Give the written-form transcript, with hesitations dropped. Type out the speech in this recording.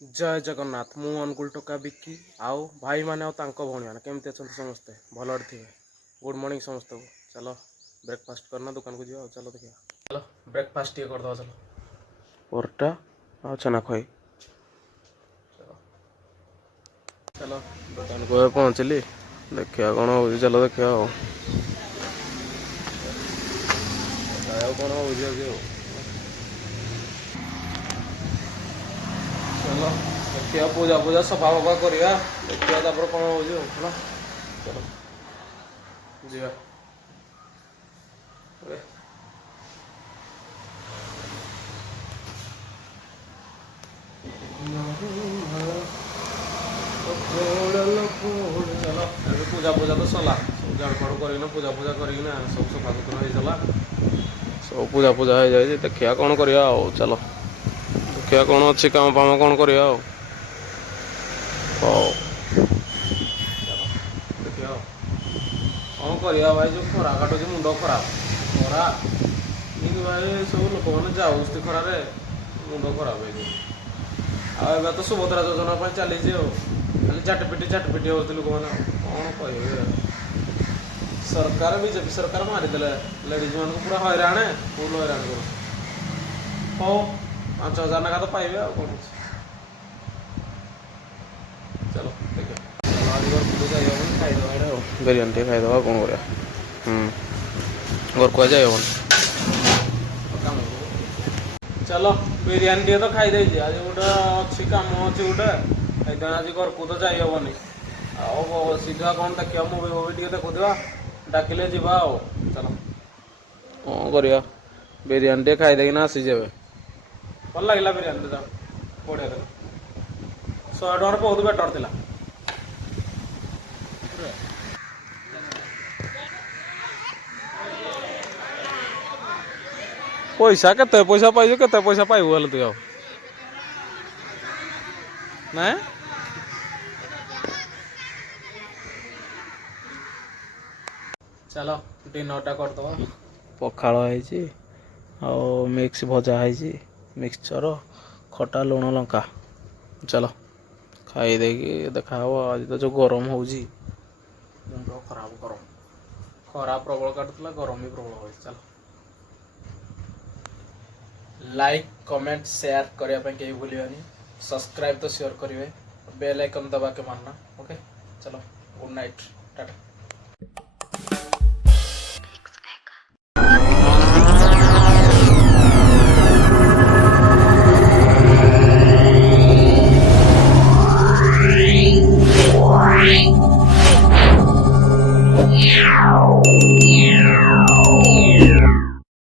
जय जगन्नाथ मु अनुकूल टोका बिक्की आउ भाई माने आउ तांको भौणी माने केमती अच्छा समस्ते भल थे। गुड मॉर्निंग समस्त को चलो ब्रेकफास्ट करना दुकान को जाओ चलो देखिए चलो ब्रेकफास्ट ये कर दो चलो परटा आ चना खोई चलो दुकान को पहुँचली देखिया कौन हो चलो देखिया कौन हो चलो देखिए पूजा पूजा सफा फफा करिया देखिए तापर कौन हो चलो जीवा चलो पूजा पूजा तो सरला सब झाड़फाड़ कर पूजा पूजा करना सब सफा सुतरा हो चला सब पूजा पूजा हो जाए देखिया कौन करिया चलो देखिया कौन अच्छी काम फाम कौन करिया देखिया कौन करिया भाई जो खरा काटुच मुंड खराब खरा ठीक भाई सब लोक मैंने जाऊँ खरारे मुंड खराब है तो सुभद्रा योजना चली खाली चाटपिटी होते लोक मैंने कौन कहे सरकार बीजेपी सरकार मारिदे लेडीज मान पूरा हैरान फुल हैरान कर हो 5,000 नाका तो पाइबे कौन चलो देखिए खाईदे बिरयानी खाईदे कौन कर घर को जाए चलो बिरयानी तो खाई आज गोटे अच्छी कम अच्छी गोटे आज घर को तो जाई हेनी सीधा कौन देखिए मुवी मुवी टे देखुवा डाकिले जावा चलो कौन कर बिरयानी खाईदेना आसीजे भल लगे बिरयानी बढ़िया था 100 टकर बहुत बेटर था पैसा केते पैसा पाइज केते पैसा पाइबू हेल्ले तु ना चलो डिनरटा करदे पखाड़ है मिक्स भजा है मिक्सचर खटा लुण लंका चलो खाई देगी देखा आज तो जो गरम हो मुंड खराब गरम खरा प्रबल काटुला गरम भी प्रबल हो चलो लाइक कमेंट शेयर करने कहीं भूलिए सब्सक्राइब तो शेयर करेंगे बेल आइकन दबा के मारना ओके चलो गुड नाइट टाटा। Wow.